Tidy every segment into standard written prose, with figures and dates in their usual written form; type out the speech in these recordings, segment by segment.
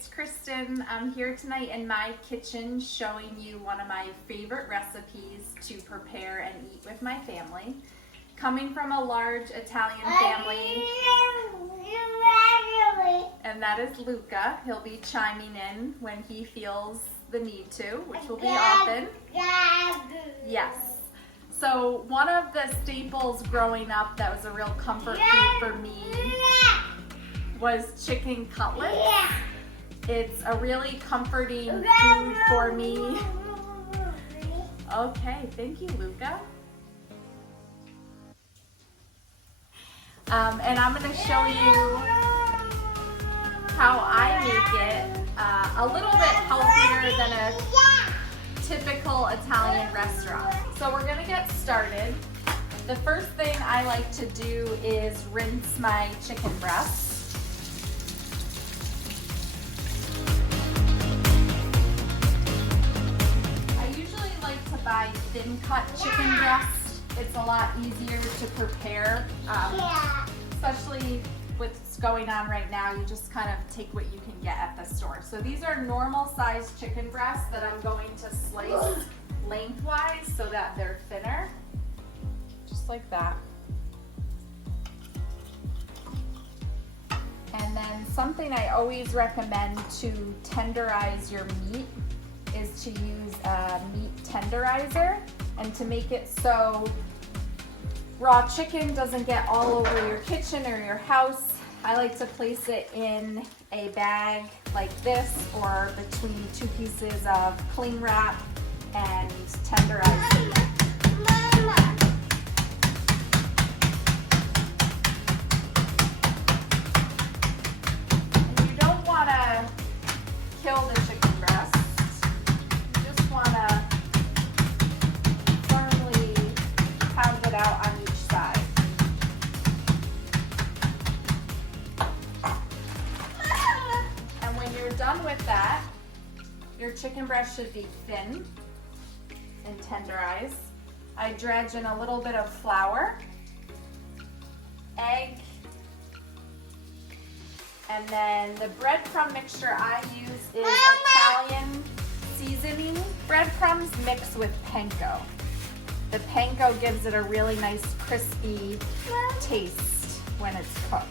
it's Kristen. I'm here tonight in my kitchen showing you one of my favorite recipes to prepare and eat with my family. Coming from a large Italian family, and that is Luca. He'll be chiming in when he feels the need to, which will be often. Yes. So one of the staples growing up that was a real comfort food for me was chicken cutlets. It's a really comforting food for me. Okay, thank you, Luca. And I'm going to show you how I make it a little bit healthier than a typical Italian restaurant. So we're going to get started. The first thing I like to do is rinse my chicken breasts. I usually like to buy thin cut chicken breasts. It's a lot easier to prepare, especially with what's going on right now. You just kind of take what you can get at the store. So these are normal sized chicken breasts that I'm going to slice lengthwise so that they're thinner, just like that. And then something I always recommend to tenderize your meat is to use a meat tenderizer, and to make it so raw chicken doesn't get all over your kitchen or your house, I like to place it in a bag like this or between two pieces of cling wrap and tenderize it. And you don't want to kill the chicken breast. You just want to firmly pound it out on each side. And when you're done with that, your chicken breast should be thin and tenderized. I dredge in a little bit of flour, egg, and then the breadcrumb mixture I use is Italian seasoning breadcrumbs mixed with panko. The panko gives it a really nice crispy taste when it's cooked.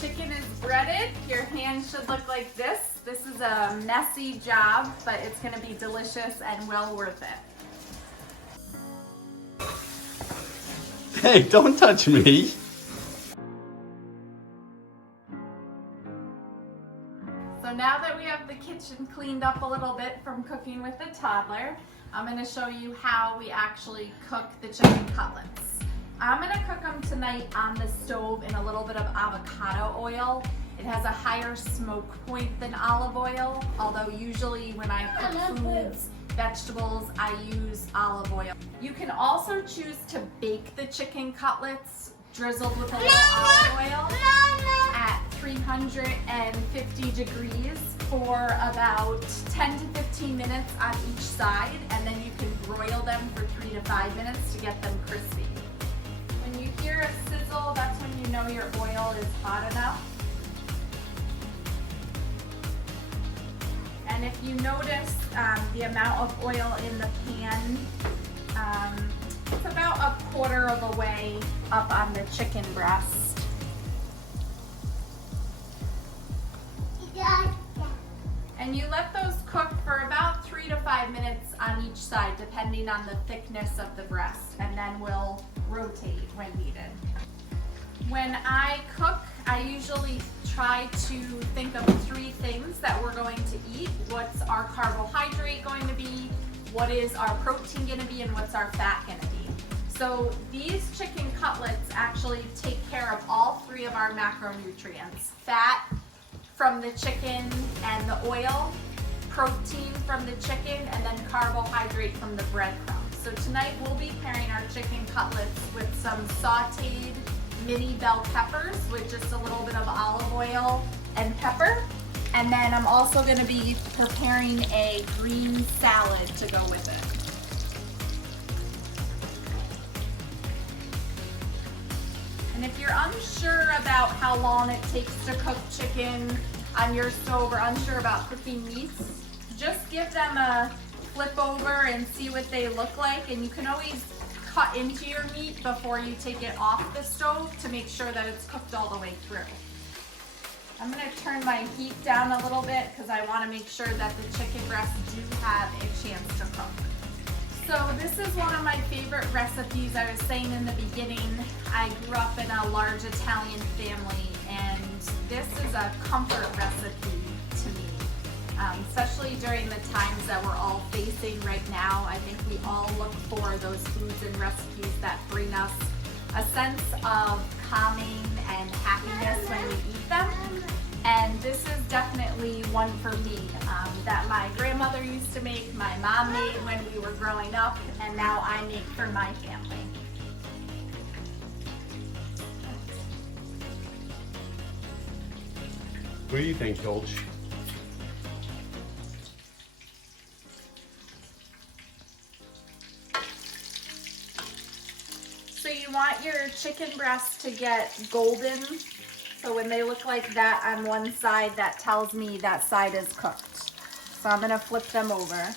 Chicken is breaded. Your hand should look like this. This is a messy job, but it's going to be delicious and well worth it. Hey, don't touch me. So now that we have the kitchen cleaned up a little bit from cooking with the toddler, I'm going to show you how we actually cook the chicken cutlets. I'm going to cook them tonight on the stove in a little bit of avocado oil. It has a higher smoke point than olive oil, although usually when I cook foods, vegetables, I use olive oil. You can also choose to bake the chicken cutlets drizzled with a little olive oil at 350 degrees for about 10 to 15 minutes on each side, and then you can broil them for 3 to 5 minutes to get them crispy. When you hear a sizzle, that's when you know your oil is hot enough. And if you notice the amount of oil in the pan, it's about a quarter of a way up on the chicken breast. And you let those cook for about 3 to 5 minutes on each side, depending on the thickness of the breast, and then we'll rotate when needed. When I cook, I usually try to think of 3 things that we're going to eat. What's our carbohydrate going to be? What is our protein going to be? And what's our fat going to be? So these chicken cutlets actually take care of all three of our macronutrients. Fat from the chicken and the oil, protein from the chicken, and then carbohydrate from the breadcrumbs. So tonight we'll be pairing our chicken cutlets with some sauteed mini bell peppers with just a little bit of olive oil and pepper. And then I'm also going to be preparing a green salad to go with it. And if you're unsure about how long it takes to cook chicken on your stove or unsure about cooking meats, just give them a flip over and see what they look like. And you can always cut into your meat before you take it off the stove to make sure that it's cooked all the way through. I'm going to turn my heat down a little bit because I want to make sure that the chicken breasts do have a chance to cook. So this is one of my favorite recipes. I was saying in the beginning, I grew up in a large Italian family, and this is a comfort recipe to me, especially during the times that we're all facing right now. I think we all look for those foods and recipes that bring us a sense of calming and happiness when we eat them. And this is definitely one for me that my grandmother used to make, my mom made when we were growing up, and now I make for my family. What do you think, Dolce? So you want your chicken breasts to get golden. So when they look like that on one side, that tells me that side is cooked. So I'm going to flip them over.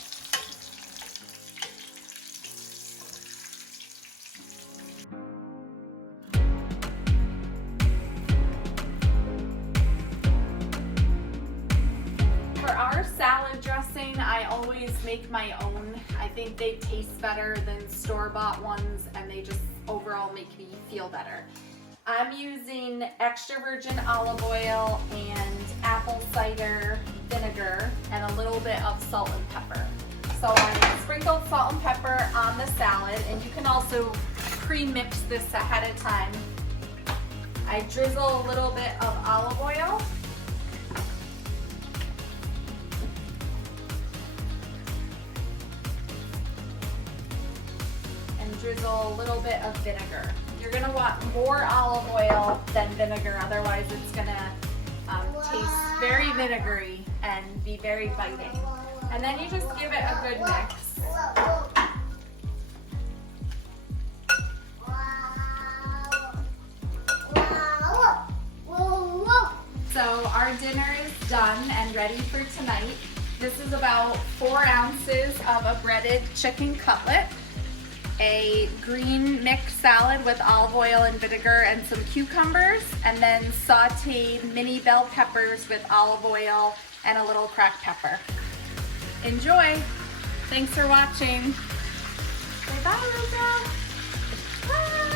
For our salad dressing, I always make my own. I think they taste better than store-bought ones, and they just overall make me feel better. I'm using extra virgin olive oil and apple cider vinegar and a little bit of salt and pepper. So I sprinkled salt and pepper on the salad, and you can also pre-mix this ahead of time. I drizzle a little bit of olive oil. And drizzle a little bit of vinegar. You're going to want more olive oil than vinegar, otherwise it's going to taste very vinegary and be very biting. And then you just give it a good mix. So our dinner is done and ready for tonight. This is about 4 ounces of a breaded chicken cutlet, a green mixed salad with olive oil and vinegar and some cucumbers, and then sauteed mini bell peppers with olive oil and a little cracked pepper. Enjoy! Thanks for watching. Say bye, Rosa. Bye.